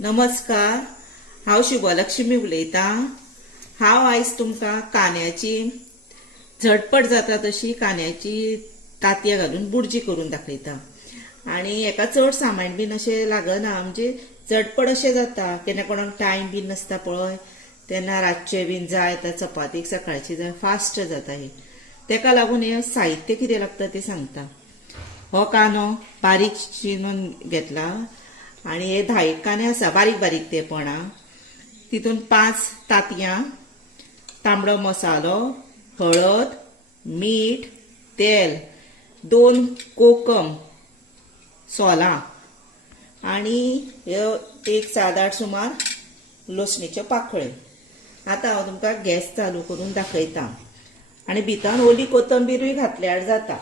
नमस्कार, हांव शुभलक्ष्मी उलयतां। हांव आयज तुमकां कांद्याची झटपट जाता तशी कांद्याची तांतयां घालून बुर्जी करून दाखयता। आनी हेका चड सामान बीन अशें लागना, म्हणजे झटपट अशें जाता। केन्ना कोणाक टायम बीन नासता पळय, तेन्ना रातचे बीन जाय आतां चपातीक, सकाळची जाय, फास्ट जाता ही। तेका लागून हे साहित्य कितें लागता तें सांगता। हो कांदो बारीक चिरून घेतला आणि हे 10 कांदे आसा बारीक बारीक ते पण तितून 5 तांतयां, तांबडो मसालो, हळद, मीठ, तेल, 2 कोकम सोलां आणि एक 7-8 सुमार लसणीच्यो पाकळ्यो। आता हांव तुमकां गॅस चालू करून दाखयता आणि भितर ओली कोथंबीरूय घातल्यार जाता।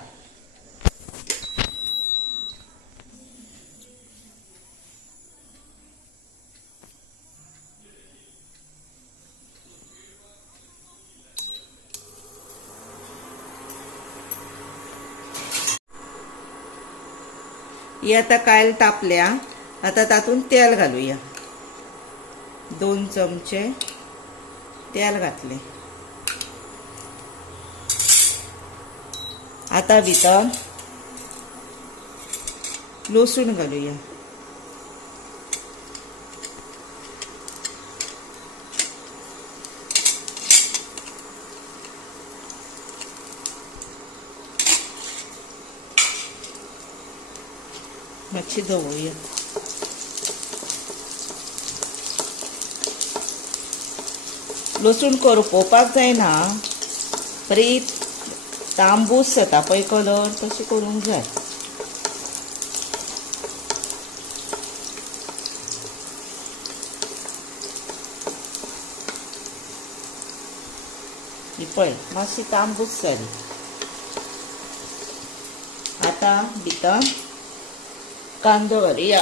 ही आता कायल तापल्या। आता तातून तेल घालूया। 2 चमचे तेल घातले। आता भितर लसूण घालूया। मातशी धवळूया। लसूण करपोवपाक जायना, बरी तांबूस जाता पळय कलर, तशी करूंक जाय। ही पळय मातशी तांबूस जाली। आता भितर कांदो घालूया।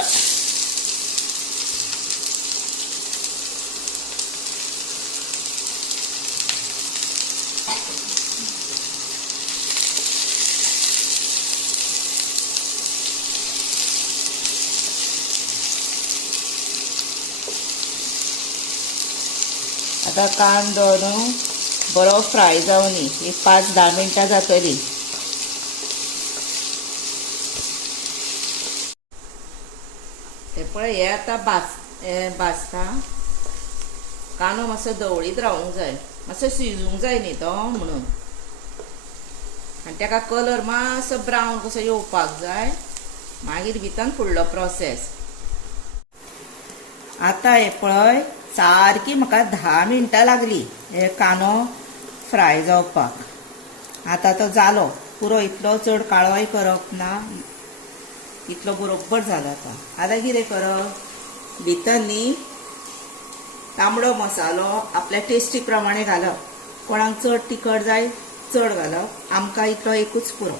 आता कांदो न्हू बरो फ्राय जावनी, एक 5-10 मिनटां जातली। हे पळय हे आता भाजता। कांदो मातसो धवळीत रावूंक जाय, मातसो शिजूंक जाय न्ही तो म्हणून, आनी तेका कलर मातसो ब्रावन कसो येवपाक जाय। मागीर भितर फुडलो प्रोसेस। आता हे पळय सारकी म्हाका 10 मिनटां लागली हे कांदो फ्राय जावपाक। आता तो जालो पुरो, इतलो चड काळोय करप ना, इतलो बरोबर जाला। आता कितें करप, भितर न्ही तांबडो मसालो आपल्या टेस्टी प्रमाणे घालप। कोणाक चड तिखट जाय चड घालप, आमकां इतलो एकूच पुरो।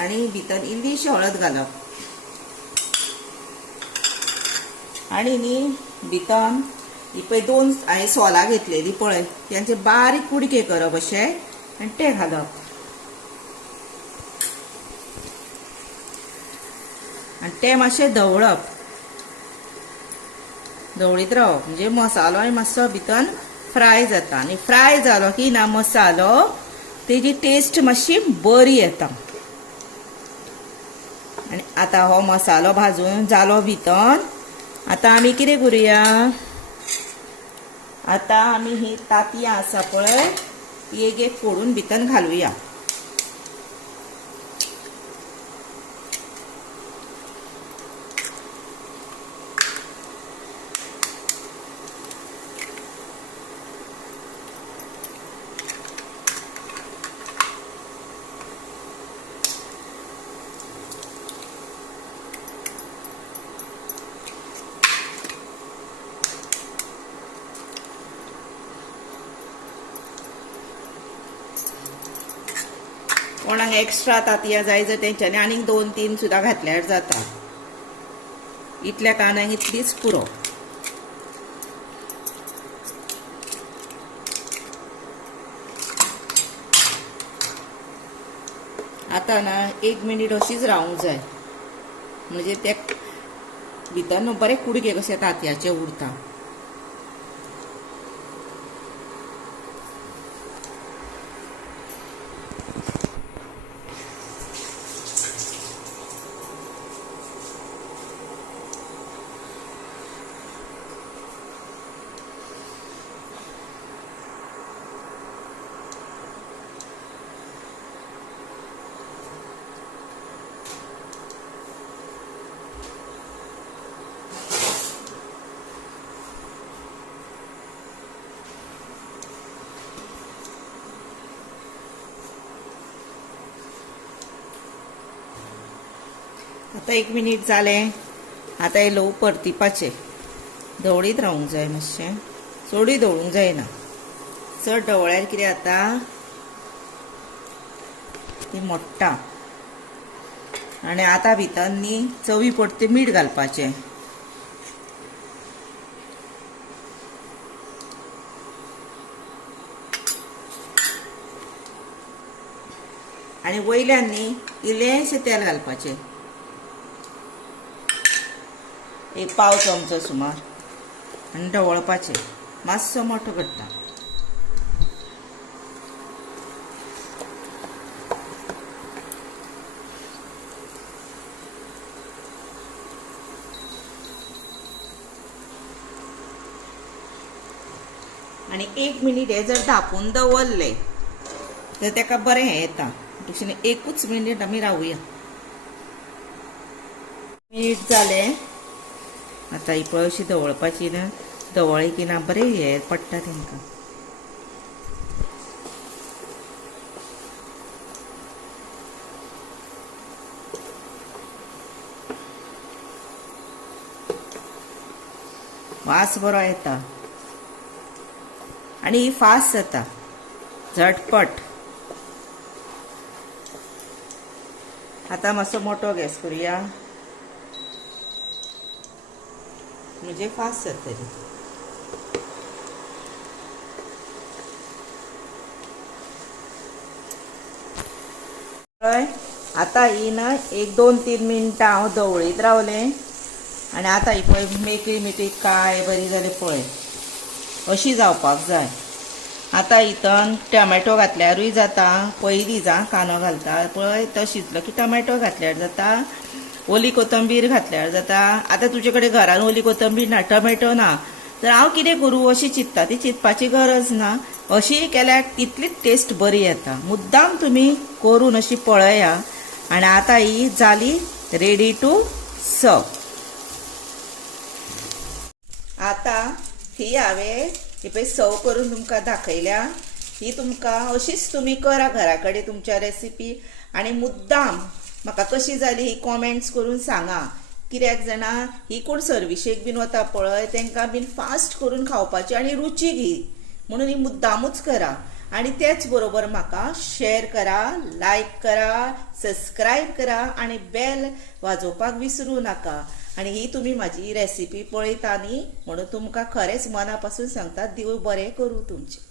आनी भितर इल्लीशी हळद घालप। आनी न्ही भितर ही पळय 2 हांवें सोलां घेतलेली पळय, त्यांचे बारीक कुडके करप अशे आनी ते घालप। आनी ते मातशे धवळप, धवळीत रावप, म्हणजे मसालोय मातसो भितर फ्राय जाता। आनी फ्राय जालो की ना मसालो, तेजी टेस्ट मातशी बरी येता। आनी आता हो मसालो भाजून जालो भितर। आता आमी कितें करूया, आता आमी ही तांतयां आसा पळय ती एक फोडून भितर घालूया। कोणाक एक्स्ट्रा तांतयां जाय जर तेंच्यांनी आनीक 2-3 सुद्दां घातल्यार जाता। इतल्या कांद्यांक इतलीच पुरो। आता ना 1 मिनिट अशीच रावूंक जाय, म्हणजे ते भितर न्हू बरे कुडके कशे तांतयाचे उरता. आता 1 मिनिट जालें. आता हे ल्हव परतीपाचें. धवळीत रावूंक जाय मातशें. चडूय धवळूंक जायना. चड ढवळ्यार कितें जाता ती मोडटा. आनी आतां भितर न्ही चवी पडते मीठ घालपाचें. आनी वयल्यान न्ही इल्लेशें तेल घालपाचें. 1 पाव चमचो सुमार. आनी ढवळपाचें. मातसो मोठो करता. आनी 1 मिनिट हे जर धापून दवरले तर तेका बरें हें येता. तशें 1 मिनिट आमी रावुया. मिनिट जालें. आता ही पळय अशी धवळपाची ना. धवळी की ना बरें हें पडटा तेंकां. वास बरो येता. आनी ही फास्ट जाता. झटपट. आता मातसो मोठो गॅस करुया म्हणजे फास्ट जातली. आता ही ना 1-2-3 मिनटां हांव धवळीत रावलें. आनी आतां ही पळय मेकळी मिठी काय बरी जाली पळय. अशी जावपाक जाय. आता हितून टोमॅटो घातल्यारूय जाता. पयलीं कांदो घालता पळय तो शिजलो की टोमॅटो घातल्यार जाता. ओली कोथंबीर घातल्यार जाता. आता तुजे कडेन घरान ओली कोथंबीर ना, टोमॅटो ना, तर हांव कितें करूं अशी चिंतता. ती चिंतपाची गरज ना. अशी केल्यार तितलीच टेस्ट बरी येता. मुद्दाम तुमी करून अशी पळया. आनी आता ही जाली रेडी टू सर्व. आता ही हांवें ही पळय सर्व करून तुमकां दाखयल्या. ही तुमकां अशीच तुमी करा घरा कडेन तुमच्या रेसिपी. आनी मुद्दाम म्हाका कशी जाली ही कॉमेंट्स करून सांगा. कित्याक जाणा ही कोण सर्विसेक बीन वता पळय तेंकां बीन फास्ट करून खावपाची आनी रुचीक ही म्हणून ही मुद्दामूच करा. आनी तेच बरोबर म्हाका शेअर करा, लायक करा, सबस्क्रायब करा आनी बेल वाजोवपाक विसरूं नाका. आनी ही तुमी म्हाजी रेसिपी पळयता न्ही म्हणून तुमकां खरेंच मना पासून सांगता. देव बरें करूं तुमचें.